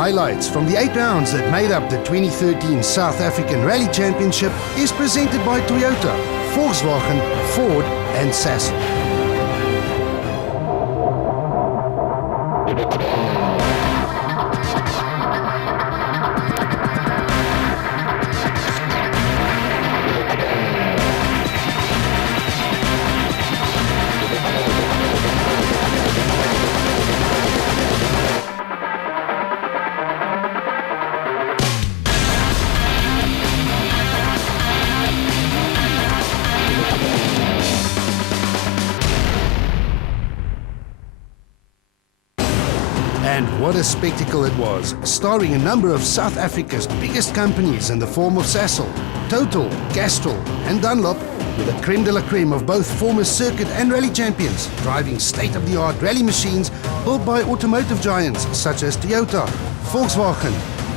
Highlights from the 8 rounds that made up the 2013 South African Rally Championship is presented by Toyota, Volkswagen, Ford and Sasol. And what a spectacle it was, starring a number of South Africa's biggest companies in the form of Sasol, Total, Castrol and Dunlop, with a creme de la creme of both former circuit and rally champions, driving state-of-the-art rally machines built by automotive giants such as Toyota, Volkswagen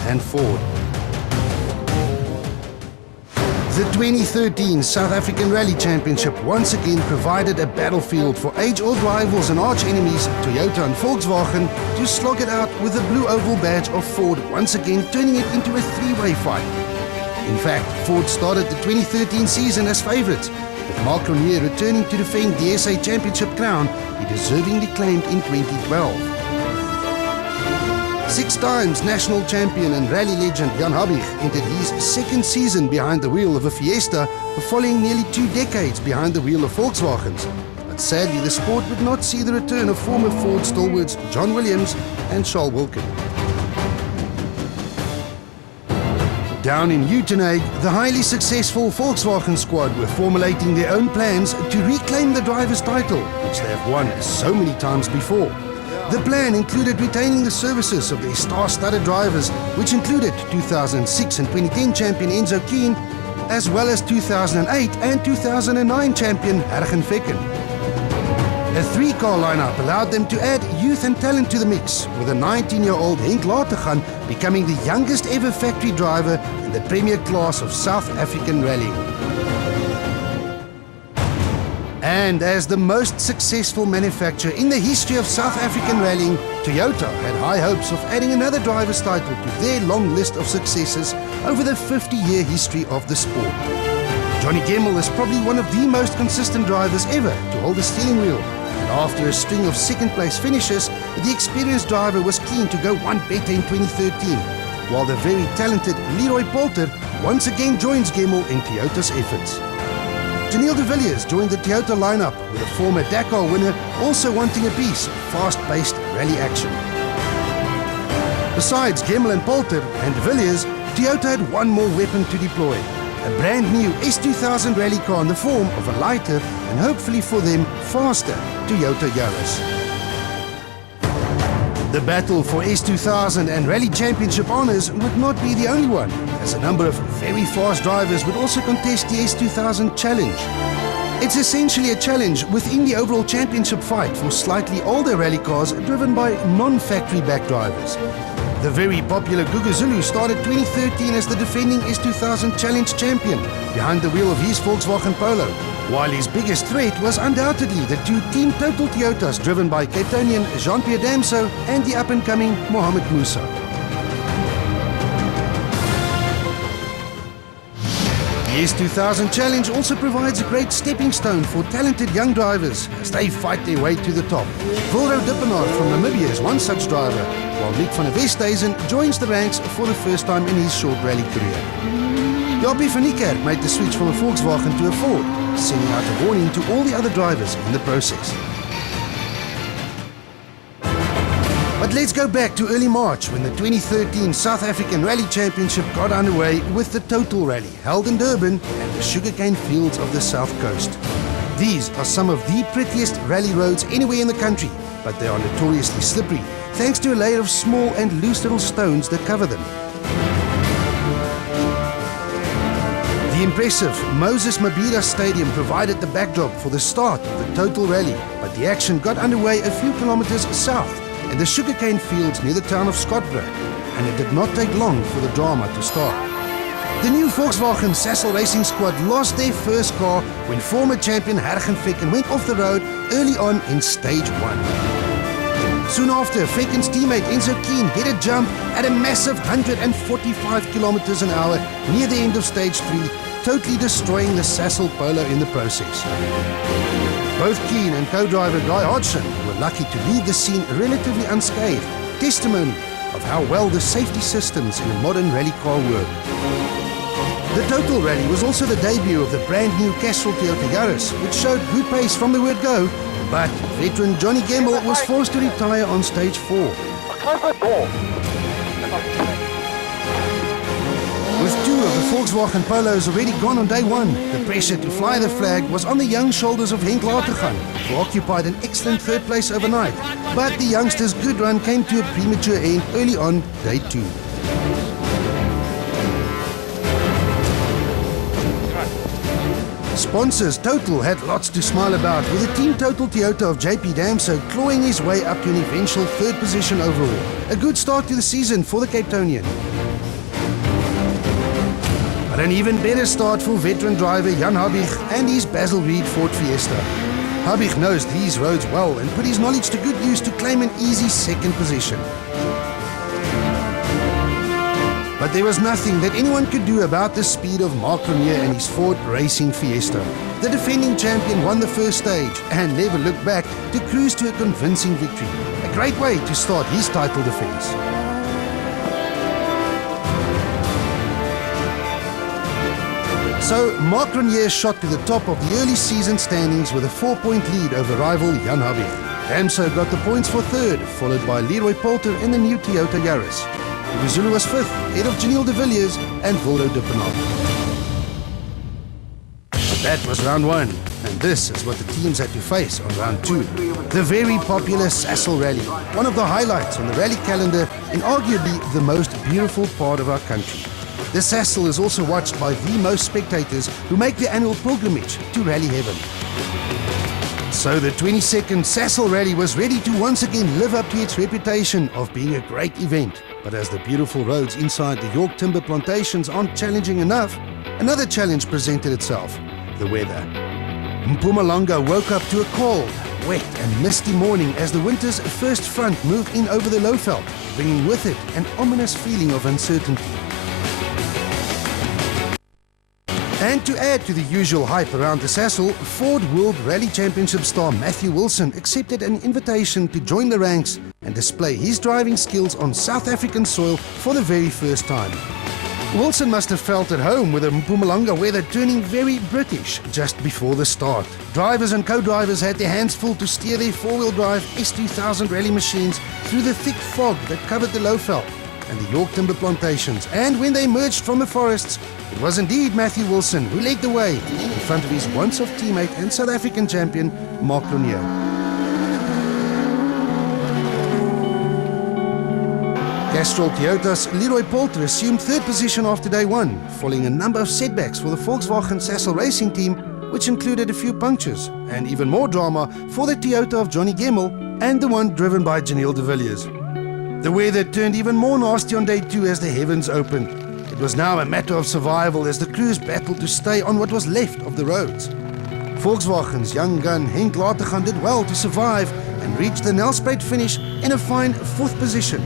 and Ford. The 2013 South African Rally Championship once again provided a battlefield for age-old rivals and arch-enemies, Toyota and Volkswagen, to slog it out with the blue oval badge of Ford once again turning it into a three-way fight. In fact, Ford started the 2013 season as favourites, with Marc Renier returning to defend the SA Championship crown he deservingly claimed in 2012. 6 times national champion and rally legend Jan Habig entered his second season behind the wheel of a Fiesta, following nearly 2 decades behind the wheel of Volkswagens. But sadly, the sport would not see the return of former Ford stalwarts John Williams and Charles Wilkin. Down in Uitenhage, the highly successful Volkswagen squad were formulating their own plans to reclaim the driver's title, which they have won so many times before. The plan included retaining the services of their star-studded drivers, which included 2006 and 2010 champion Enzo Keen, as well as 2008 and 2009 champion Hergen Vekken. A 3-car lineup allowed them to add youth and talent to the mix, with a 19-year-old Henk Lategan becoming the youngest ever factory driver in the premier class of South African rallying. And as the most successful manufacturer in the history of South African rallying, Toyota had high hopes of adding another driver's title to their long list of successes over the 50-year history of the sport. Johnny Gemmell is probably one of the most consistent drivers ever to hold the steering wheel, and after a string of second-place finishes, the experienced driver was keen to go one better in 2013, while the very talented Leroy Poulter once again joins Gemmell in Toyota's efforts. Daniel de Villiers joined the Toyota lineup, with a former Dakar winner also wanting a piece of fast-paced rally action. Besides Gemmell and Poulter and de Villiers, Toyota had one more weapon to deploy, a brand new S2000 rally car in the form of a lighter and hopefully for them faster Toyota Yaris. The battle for S2000 and Rally Championship honours would not be the only one, as a number of very fast drivers would also contest the S2000 Challenge. It's essentially a challenge within the overall championship fight for slightly older rally cars driven by non-factory back drivers. The very popular Guga Zulu started 2013 as the defending S2000 Challenge champion, behind the wheel of his Volkswagen Polo, while his biggest threat was undoubtedly the 2 Team Total Toyotas driven by Capetonian Jean-Pierre Damso and the up-and-coming Mohamed Musa. The S2000 Challenge also provides a great stepping stone for talented young drivers as they fight their way to the top. Wilro Dippenaar from Namibia is one such driver, while Nick van der Westhuizen joins the ranks for the first time in his short rally career. Jaapie van Niekerk made the switch from a Volkswagen to a Ford, sending out a warning to all the other drivers in the process. But let's go back to early March when the 2013 South African Rally Championship got underway with the Total Rally, held in Durban and the sugarcane fields of the South Coast. These are some of the prettiest rally roads anywhere in the country, but they are notoriously slippery, thanks to a layer of small and loose little stones that cover them. The impressive Moses Mabhida Stadium provided the backdrop for the start of the Total Rally, but the action got underway a few kilometers south in the sugarcane fields near the town of Scottburgh, and it did not take long for the drama to start. The new Volkswagen Sasol Racing Squad lost their first car when former champion Hergen Vekken went off the road early on in stage 1. Soon after, Fecken's teammate Enzo Keen hit a jump at a massive 145 kilometers an hour near the end of stage 3, totally destroying the Sasol Polo in the process. Both Keen and co-driver Guy Hodgson were lucky to leave the scene relatively unscathed, testimony of how well the safety systems in a modern rally car work. The Total Rally was also the debut of the brand new Castrol Toyota Yaris, which showed good pace from the word go, but veteran Johnny Gemmell was forced to retire on stage 4. With 2 of the Volkswagen Polos already gone on day 1, the pressure to fly the flag was on the young shoulders of Henk Latergan, who occupied an excellent 3rd place overnight. But the youngster's good run came to a premature end early on day 2. Sponsors Total had lots to smile about, with the Team Total Toyota of JP Damso clawing his way up to an eventual 3rd position overall. A good start to the season for the Cape Townian. But an even better start for veteran driver Jan Habig and his Basil Reed Ford Fiesta. Habig knows these roads well and put his knowledge to good use to claim an easy 2nd position. But there was nothing that anyone could do about the speed of Marc Renier and his Ford Racing Fiesta. The defending champion won the 1st stage and never looked back to cruise to a convincing victory. A great way to start his title defense. So, Marc Renier shot to the top of the early season standings with a 4-point lead over rival Jan Habig. Damso got the points for 3rd, followed by Leroy Poulter in the new Toyota Yaris. Zulu was 5th, ahead of Janelle de Villiers and Voldo de Penal. That was round 1, and this is what the teams had to face on round 2. The very popular Sasol Rally, one of the highlights on the rally calendar and arguably the most beautiful part of our country. The Sasol is also watched by the most spectators who make the annual pilgrimage to Rally Heaven. So the 22nd Sasol Rally was ready to once again live up to its reputation of being a great event. But as the beautiful roads inside the York Timber Plantations aren't challenging enough, another challenge presented itself: the weather. Mpumalanga woke up to a cold, wet and misty morning as the winter's first front moved in over the Lowveld, bringing with it an ominous feeling of uncertainty. And to add to the usual hype around the Sasol, Ford World Rally Championship star Matthew Wilson accepted an invitation to join the ranks and display his driving skills on South African soil for the very first time. Wilson must have felt at home with the Mpumalanga weather turning very British just before the start. Drivers and co-drivers had their hands full to steer their 4-wheel drive S2000 rally machines through the thick fog that covered the Lowveld and the York Timber Plantations, and when they emerged from the forests, it was indeed Matthew Wilson who led the way in front of his once-off teammate and South African champion, Marc Renier. Castrol Toyota's Leroy Poulter assumed 3rd position after day 1, following a number of setbacks for the Volkswagen Sasol Racing team, which included a few punctures and even more drama for the Toyota of Johnny Gemmell and the one driven by Janelle de Villiers. The weather turned even more nasty on day 2 as the heavens opened. It was now a matter of survival as the crews battled to stay on what was left of the roads. Volkswagen's young gun Henk Latergan did well to survive and reach the Nelspruit finish in a fine 4th position,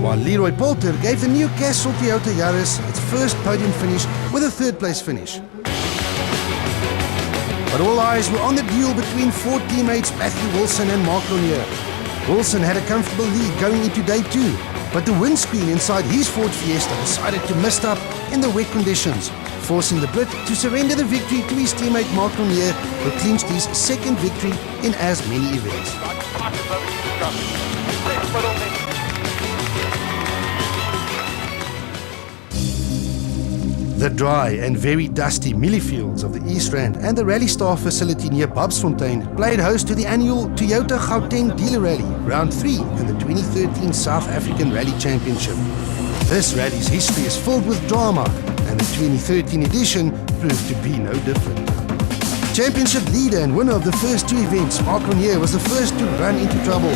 while Leroy Poulter gave the new Castrol Toyota Yaris its first podium finish with a 3rd place finish. But all eyes were on the duel between Ford teammates Matthew Wilson and Marc Renier. Wilson had a comfortable lead going into day 2, but the windscreen inside his Ford Fiesta decided to mist up in the wet conditions, forcing the Brit to surrender the victory to his teammate Marc Renier, who clinched his 2nd victory in as many events. The dry and very dusty Milliefields of the East Rand and the Rally Star facility near Babsfontein played host to the annual Toyota Gauteng Dealer Rally, round 3 in the 2013 South African Rally Championship. This rally's history is filled with drama, and the 2013 edition proved to be no different. Championship leader and winner of the first 2 events, Marc Renier was the first to run into trouble,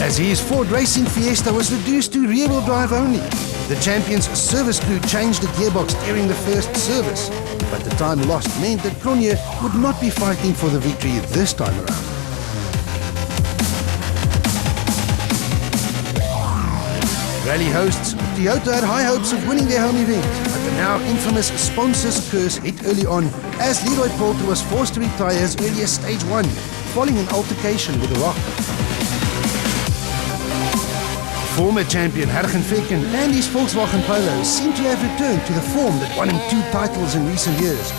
as his Ford Racing Fiesta was reduced to rear-wheel drive only. The champion's service crew changed the gearbox during the first service, but the time lost meant that Renier would not be fighting for the victory this time around. Rally hosts Toyota had high hopes of winning their home event, but the now infamous sponsor's curse hit early on as Leroy Poulter was forced to retire as early as stage 1, following an altercation with a rock. Former champion Hergen Vekken and his Volkswagen Polo seem to have returned to the form that won him 2 titles in recent years.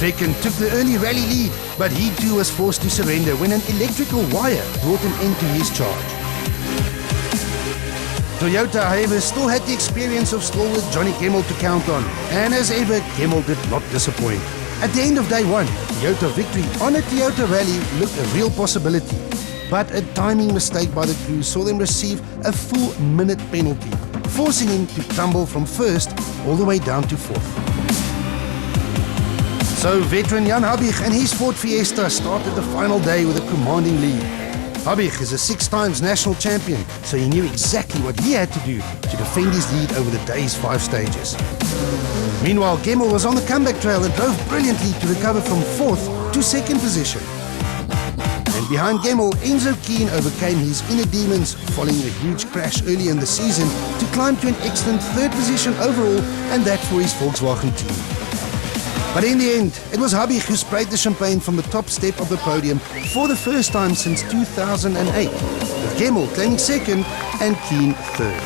Vekken took the early rally lead, but he too was forced to surrender when an electrical wire brought an end to his charge. Toyota, however, still had the experience of stalwart Johnny Gemmell to count on, and as ever, Gemmell did not disappoint. At the end of day 1, Toyota victory on a Toyota rally looked a real possibility, but a timing mistake by the crew saw them receive a full minute penalty, forcing him to tumble from first all the way down to 4th. So veteran Jan Habig and his Ford Fiesta started the final day with a commanding lead. Habig is a 6 times national champion, so he knew exactly what he had to do to defend his lead over the day's 5 stages. Meanwhile, Gemmell was on the comeback trail and drove brilliantly to recover from 4th to 2nd position. And behind Gemmell, Enzo Keen overcame his inner demons following a huge crash early in the season to climb to an excellent 3rd position overall, and that for his Volkswagen team. But in the end, it was Habig who sprayed the champagne from the top step of the podium for the first time since 2008, with Gemmell claiming 2nd and Keen 3rd.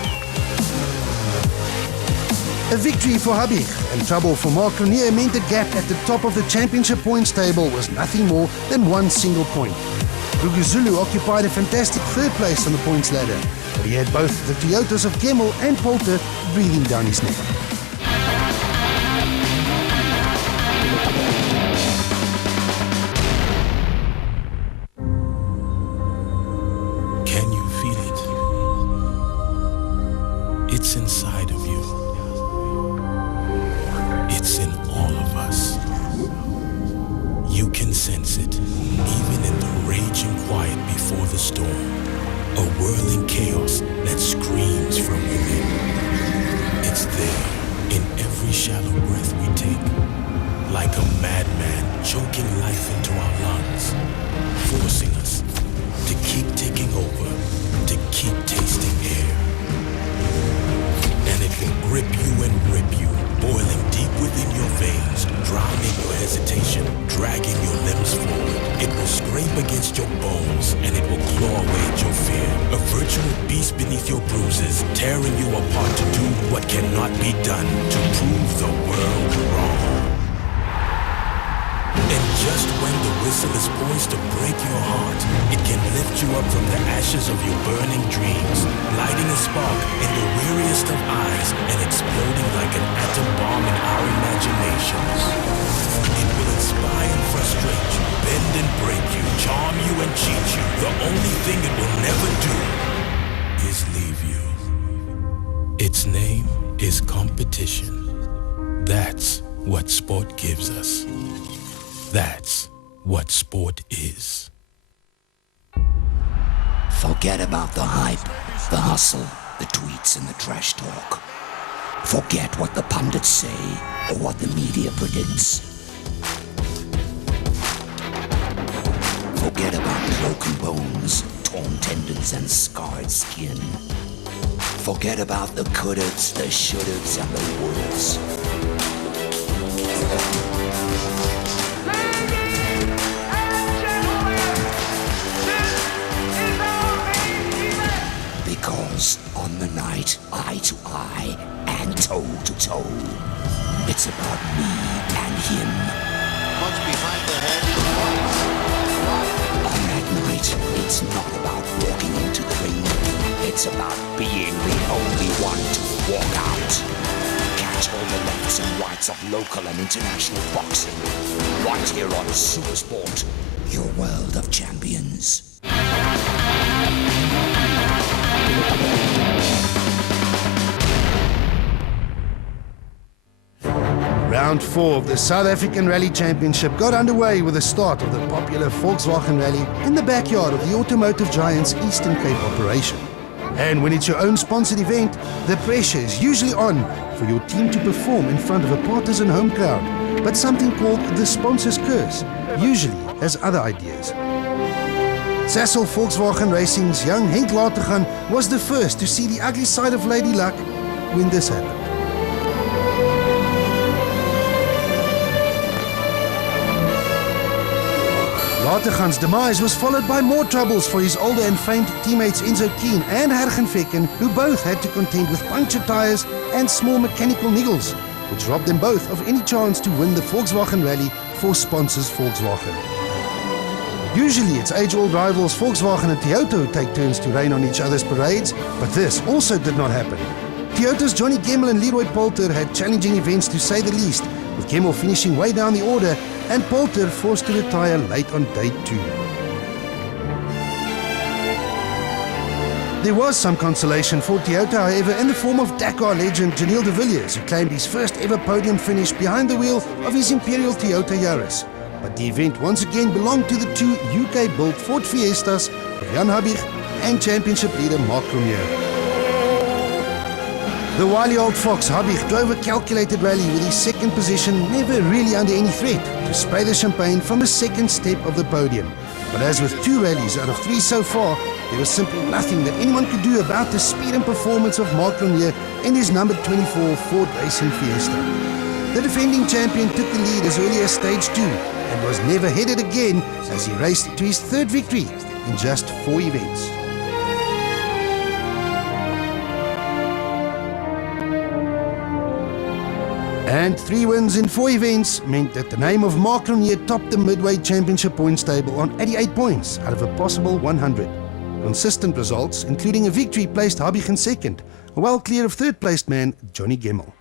A victory for Habig and trouble for Marc Renier meant the gap at the top of the championship points table was nothing more than 1 single point. Ruguzulu occupied a fantastic 3rd place on the points ladder, but he had both the Toyotas of Gemmell and Poulter breathing down his neck. Can you feel it? It's inside of you. It's in all of us. You can sense it, even in the raging quiet before the storm. A whirling chaos that screams from within. It's there, in every shallow breath we take. Like a madman choking life into our lungs, forcing us to keep taking over, to keep tasting air. And it will grip you and rip you, boiling deep within your veins, drowning your hesitation, dragging your limbs forward. It will scrape against your bones, and it will claw away at your fear. A virtual beast beneath your bruises, tearing you apart to do what cannot be done, to prove the world wrong. And just when the whistle is poised to break your heart, it can lift you up from the ashes of your burning dreams, lighting a spark in the weariest of eyes and exploding like an atom bomb in our imaginations. It will inspire and frustrate you, bend and break you, charm you and cheat you. The only thing it will never do is leave you. Its name is competition. That's what sport gives us. That's what sport is. Forget about the hype, the hustle, the tweets and the trash talk. Forget what the pundits say or what the media predicts. Forget about broken bones, torn tendons and scarred skin. Forget about the could'ves, the should'ves and the would'ves. Because on the night, eye to eye and toe to toe, it's about me and him. Punch behind the head. On that night, it's not about walking into the ring. It's about being the only one to walk out. Catch all the lefts and rights of local and international boxing. Right here on Supersport, your world of champions. Round 4 of the South African Rally Championship got underway with the start of the popular Volkswagen Rally in the backyard of the automotive giant's Eastern Cape operation. And when it's your own sponsored event, the pressure is usually on for your team to perform in front of a partisan home crowd. But something called the sponsor's curse usually has other ideas. Cecil Volkswagen Racing's young Henk Latergan was the first to see the ugly side of Lady Luck when this happened. Latergan's demise was followed by more troubles for his older and famed teammates Enzo Keen and Hergen Vecken, who both had to contend with punctured tyres and small mechanical niggles, which robbed them both of any chance to win the Volkswagen Rally for sponsors Volkswagen. Usually it's age-old rivals Volkswagen and Toyota who take turns to rain on each other's parades, but this also did not happen. Toyota's Johnny Gemmell and Leroy Poulter had challenging events to say the least, with Gemmell finishing way down the order and Poulter forced to retire late on day 2. There was some consolation for Toyota, however, in the form of Dakar legend Janelle de Villiers, who claimed his first ever podium finish behind the wheel of his Imperial Toyota Yaris. But the event once again belonged to the two UK-built Ford Fiestas of Jan Habig and championship leader Marc Renier. The wily old fox Habig drove a calculated rally with his second position never really under any threat to spray the champagne from the second step of the podium. But as with 2 rallies out of 3 so far, there was simply nothing that anyone could do about the speed and performance of Marc Renier in his number 24 Ford Racing Fiesta. The defending champion took the lead as early as stage 2 and was never headed again as he raced to his 3rd victory in just 4 events. And 3 wins in 4 events meant that the name of Marc Renier topped the Midway Championship points table on 88 points out of a possible 100. Consistent results, including a victory, placed Habig in 2nd, well clear of 3rd-placed man Johnny Gemmell.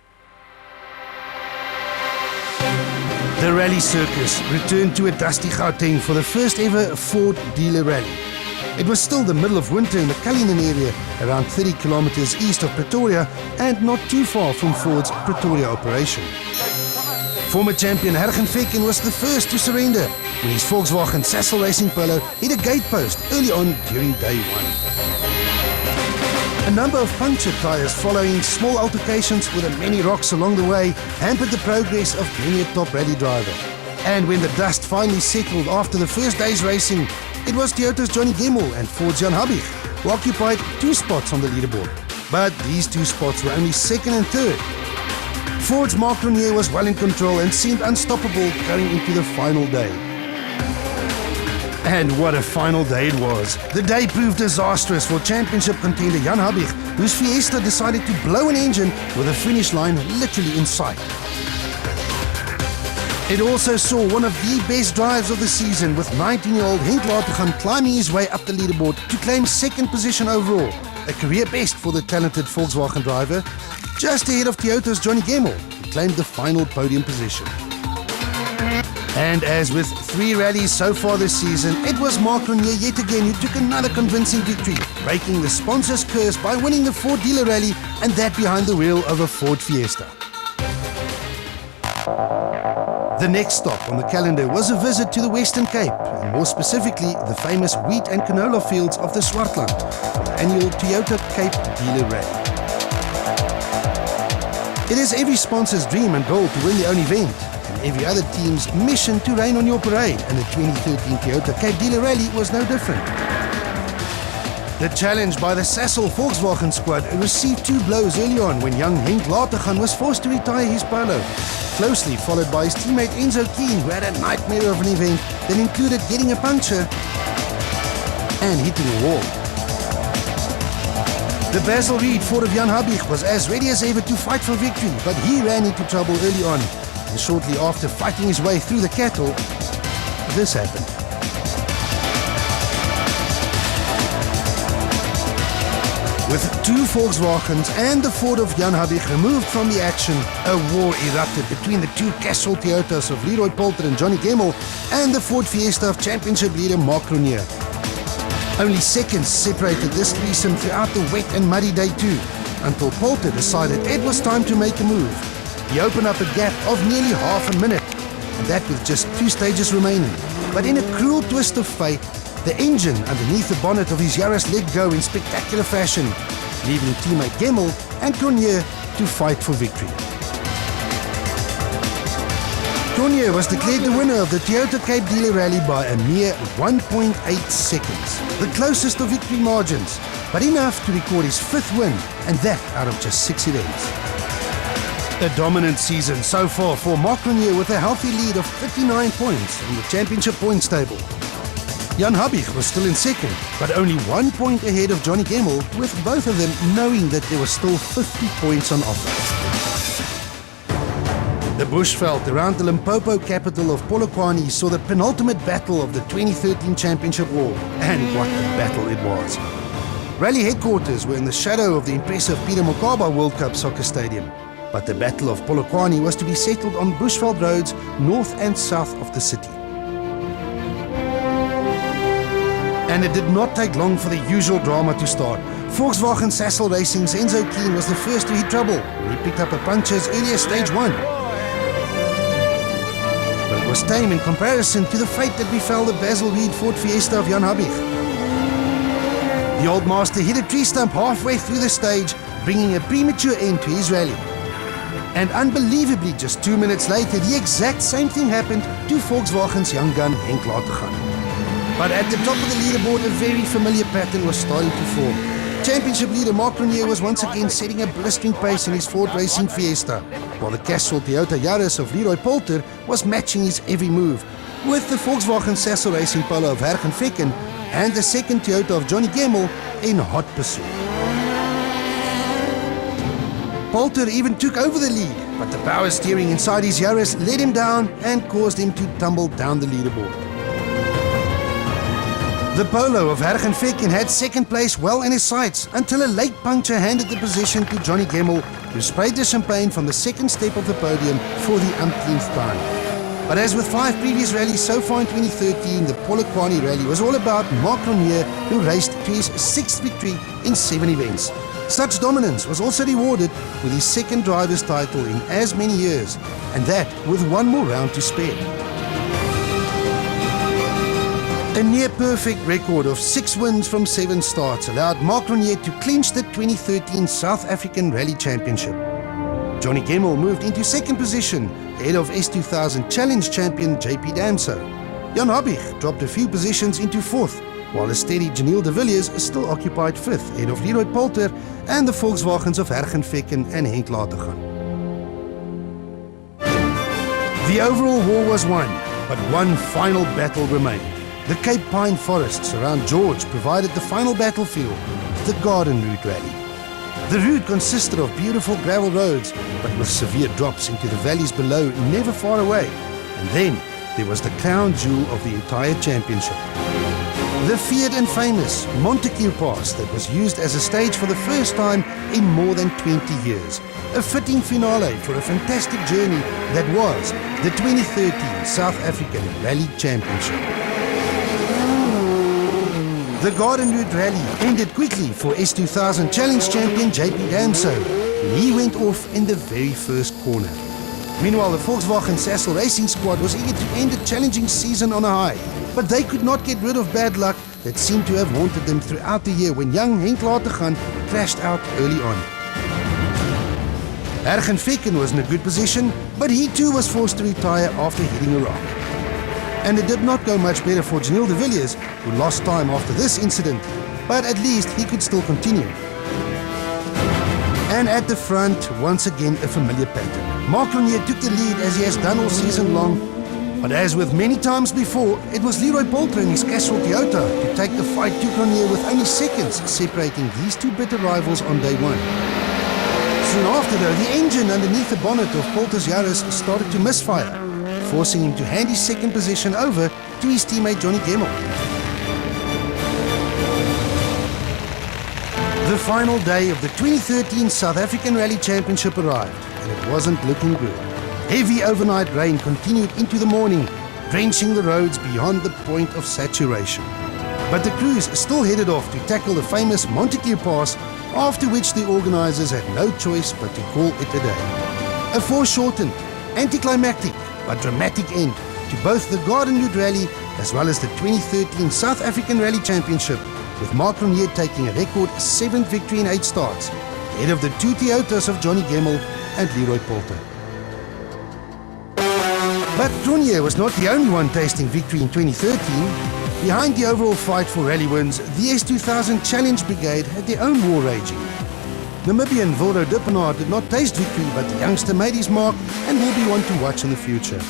The rally circus returned to a dusty Gauteng for the first ever Ford dealer rally. It was still the middle of winter in the Cullinan area, around 30 kilometers east of Pretoria and not too far from Ford's Pretoria operation. Former champion Hergen Vecken was the first to surrender when his Volkswagen Cecil Racing Polo hit a gate post early on during day 1. A number of punctured tyres following small altercations with the many rocks along the way hampered the progress of many a top rally driver. And when the dust finally settled after the first day's racing, it was Toyota's Johnny Gemmell and Ford's Jan Habig who occupied 2 spots on the leaderboard. But these 2 spots were only 2nd and 3rd. Ford's Marc Renier was well in control and seemed unstoppable going into the final day. And what a final day it was. The day proved disastrous for championship contender Jan Habig, whose Fiesta decided to blow an engine with the finish line literally in sight. It also saw one of the best drives of the season, with 19-year-old Henk Latergan climbing his way up the leaderboard to claim 2nd position overall, a career best for the talented Volkswagen driver, just ahead of Toyota's Johnny Gemmell, who claimed the final podium position. And as with 3 rallies so far this season, it was Marc Renier yet again who took another convincing victory, breaking the sponsor's curse by winning the Ford dealer rally, and that behind the wheel of a Ford Fiesta. The next stop on the calendar was a visit to the Western Cape, and more specifically the famous wheat and canola fields of the Swartland, for the annual Toyota Cape Dealer Rally. It is every sponsor's dream and goal to win their own event, and every other team's mission to rain on your parade, and the 2013 Toyota Cape Dealer Rally was no different. The challenge by the Cecil Volkswagen squad received 2 blows early on when young Henk Latergan was forced to retire his Polo, closely followed by his teammate Enzo Keen, who had a nightmare of an event that included getting a puncture and hitting a wall. The Basil Reed Ford of Jan Habig was as ready as ever to fight for victory, but he ran into trouble early on, and shortly after fighting his way through the cattle, this happened. With 2 Volkswagens and the Ford of Jan Habig removed from the action, a war erupted between the 2 Castrol Toyotas of Leroy Poulter and Johnny Gemmell and the Ford Fiesta of championship leader Marc Renier. Only seconds separated this threesome throughout the wet and muddy day 2, until Poulter decided it was time to make a move. He opened up a gap of nearly half a minute, and that with just 2 stages remaining. But in a cruel twist of fate, the engine underneath the bonnet of his Yaris let go in spectacular fashion, leaving teammate Gemmell and Renier to fight for victory. Cronje was declared the winner of the Toyota Cape Dealer Rally by a mere 1.8 seconds, the closest of victory margins, but enough to record his 5th win, and that out of just 6 events. A dominant season so far for Mark Cronje with a healthy lead of 39 points in the championship points table. Jan Habich was still in second, but only 1 point ahead of Johnny Gemmell, with both of them knowing that there was still 50 points on offer. The Bushveld around the Limpopo capital of Polokwane saw the penultimate battle of the 2013 championship war, and what a battle it was. Rally headquarters were in the shadow of the impressive Peter Mokaba World Cup soccer stadium, but the Battle of Polokwane was to be settled on Bushveld roads north and south of the city. And it did not take long for the usual drama to start. Volkswagen Sassel Racing's Enzo Keane was the first to hit trouble when he picked up a puncture as early as stage 1. But it was tame in comparison to the fate that befell the Basil Reed Ford Fiesta of Jan Habich. The old master hit a tree stump halfway through the stage, bringing a premature end to his rally. And unbelievably, just 2 minutes later, the exact same thing happened to Volkswagen's young gun Henk Lategan. But at the top of the leaderboard, a very familiar pattern was starting to form. Championship leader Mark Cronje was once again setting a blistering pace in his Ford Racing Fiesta, while the Castrol Toyota Yaris of Leroy Polter was matching his every move, with the Volkswagen Sassel Racing Polo of Hergen Fecken and the second Toyota of Johnny Gemmell in hot pursuit. Polter even took over the lead, but the power steering inside his Yaris let him down and caused him to tumble down the leaderboard. The Polo of Hergen Fecken had second place well in his sights until a late puncture handed the position to Johnny Gemmell, who sprayed the champagne from the second step of the podium for the umpteenth time. But as with 5 previous rallies so far in 2013, the Polokwane rally was all about Mark Cronje, who raced to his 6th victory in 7 events. Such dominance was also rewarded with his 2nd driver's title in as many years, and that with 1 more round to spare. A near-perfect record of 6 wins from 7 starts allowed Mark Cronje to clinch the 2013 South African Rally Championship. Johnny Gemmell moved into 2nd position, ahead of S2000 Challenge champion JP Damso. Jan Habich dropped a few positions into 4th, while the steady Janelle de Villiers still occupied 5th, ahead of Leroy Polter and the Volkswagens of Hergen Fecken and Henk Lategan. The overall war was won, but one final battle remained. The Cape Pine forests around George provided the final battlefield, the Garden Route Rally. The route consisted of beautiful gravel roads, but with severe drops into the valleys below, never far away. And then there was the crown jewel of the entire championship. The feared and famous Montague Pass that was used as a stage for the first time in more than 20 years. A fitting finale for a fantastic journey that was the 2013 South African Rally Championship. The Garden Route Rally ended quickly for S2000 Challenge champion JP Damso, when he went off in the very first corner. Meanwhile, the Volkswagen Sassel Racing squad was eager to end a challenging season on a high, but they could not get rid of bad luck that seemed to have haunted them throughout the year when young Henk Lategan crashed out early on. Hergen Fecken was in a good position, but he too was forced to retire after hitting a rock. And it did not go much better for Janelle de Villiers, who lost time after this incident, but at least he could still continue. And at the front, once again a familiar pattern. Mark Cronje took the lead as he has done all season long, but as with many times before, it was Leroy Polter in his Castrol Toyota to take the fight to Cronje with only seconds separating these 2 bitter rivals on day 1. Soon after though, the engine underneath the bonnet of Polter's Yaris started to misfire, forcing him to hand his 2nd position over to his teammate Johnny Gemmell. The final day of the 2013 South African Rally Championship arrived, and it wasn't looking good. Heavy overnight rain continued into the morning, drenching the roads beyond the point of saturation. But the crews still headed off to tackle the famous Montague Pass, after which the organisers had no choice but to call it a day. A foreshortened, anticlimactic but dramatic end to both the Garden Route Rally as well as the 2013 South African Rally Championship, with Mark Cronje taking a record 7th victory in 8 starts, ahead of the 2 Toyotas of Johnny Gemmell and Leroy Polter. But Cronje was not the only one tasting victory in 2013. Behind the overall fight for rally wins, the S2000 Challenge Brigade had their own war raging. Namibian Wildo Dippenaar did not taste victory, but the youngster made his mark and will be one to watch in the future.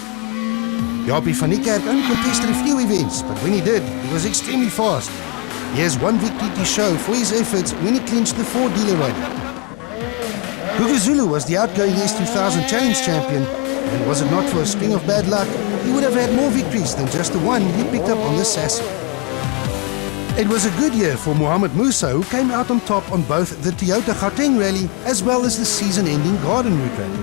Japie van Niekerk only contested a few events, but when he did, he was extremely fast. He has one victory to show for his efforts when he clinched the 4-dealer rally. Gugu Zulu was the outgoing S2000 Challenge champion, and was it not for a string of bad luck, he would have had more victories than just the one he picked up on the Sasol. It was a good year for Mohamed Musa, who came out on top on both the Toyota Gauteng Rally as well as the season-ending Garden Route Rally.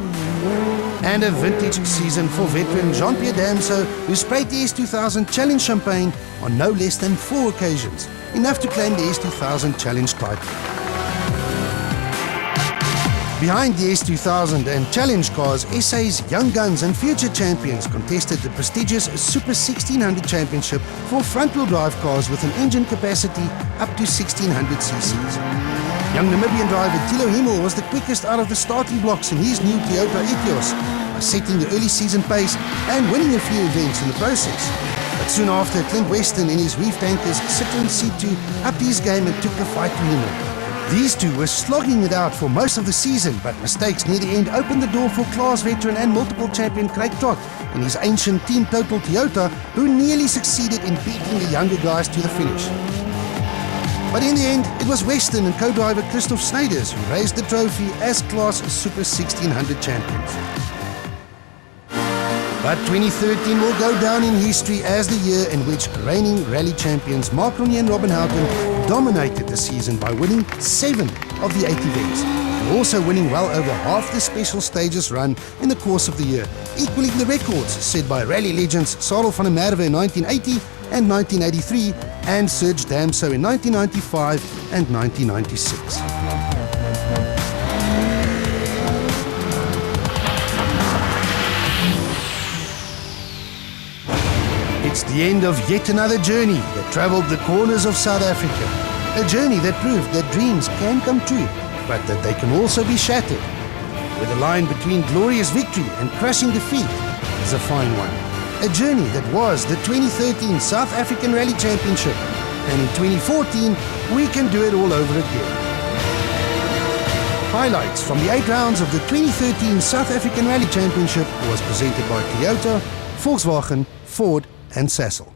And a vintage season for veteran Jean-Pierre Damso, who sprayed the S2000 Challenge champagne on no less than 4 occasions, enough to claim the S2000 Challenge title. Behind the S2000 and Challenge cars, SA's young guns and future champions contested the prestigious Super 1600 Championship for front-wheel drive cars with an engine capacity up to 1600 cc's. Young Namibian driver Thilo Himmel was the quickest out of the starting blocks in his new Toyota Etios, by setting the early season pace and winning a few events in the process. But soon after, Clint Weston in his Reef Tankers Citroen C2 upped his game and took the fight to Himmel. These two were slogging it out for most of the season, but mistakes near the end opened the door for class veteran and multiple champion Craig Trott in his ancient Team Total Toyota, who nearly succeeded in beating the younger guys to the finish. But in the end, it was Weston and co-driver Christoph Sneyders who raised the trophy as class Super 1600 champions. But 2013 will go down in history as the year in which reigning rally champions Mark Cronje and Robin Houten dominated the season by winning 7 of the 8 events, and also winning well over half the special stages run in the course of the year, equaling the records set by rally legends Sarel van der Merwe in 1980 and 1983 and Serge Damso in 1995 and 1996. It's the end of yet another journey that traveled the corners of South Africa. A journey that proved that dreams can come true, but that they can also be shattered. Where the line between glorious victory and crushing defeat is a fine one. A journey that was the 2013 South African Rally Championship, and in 2014 we can do it all over again. Highlights from the 8 rounds of the 2013 South African Rally Championship was presented by Toyota, Volkswagen, Ford and Sasol.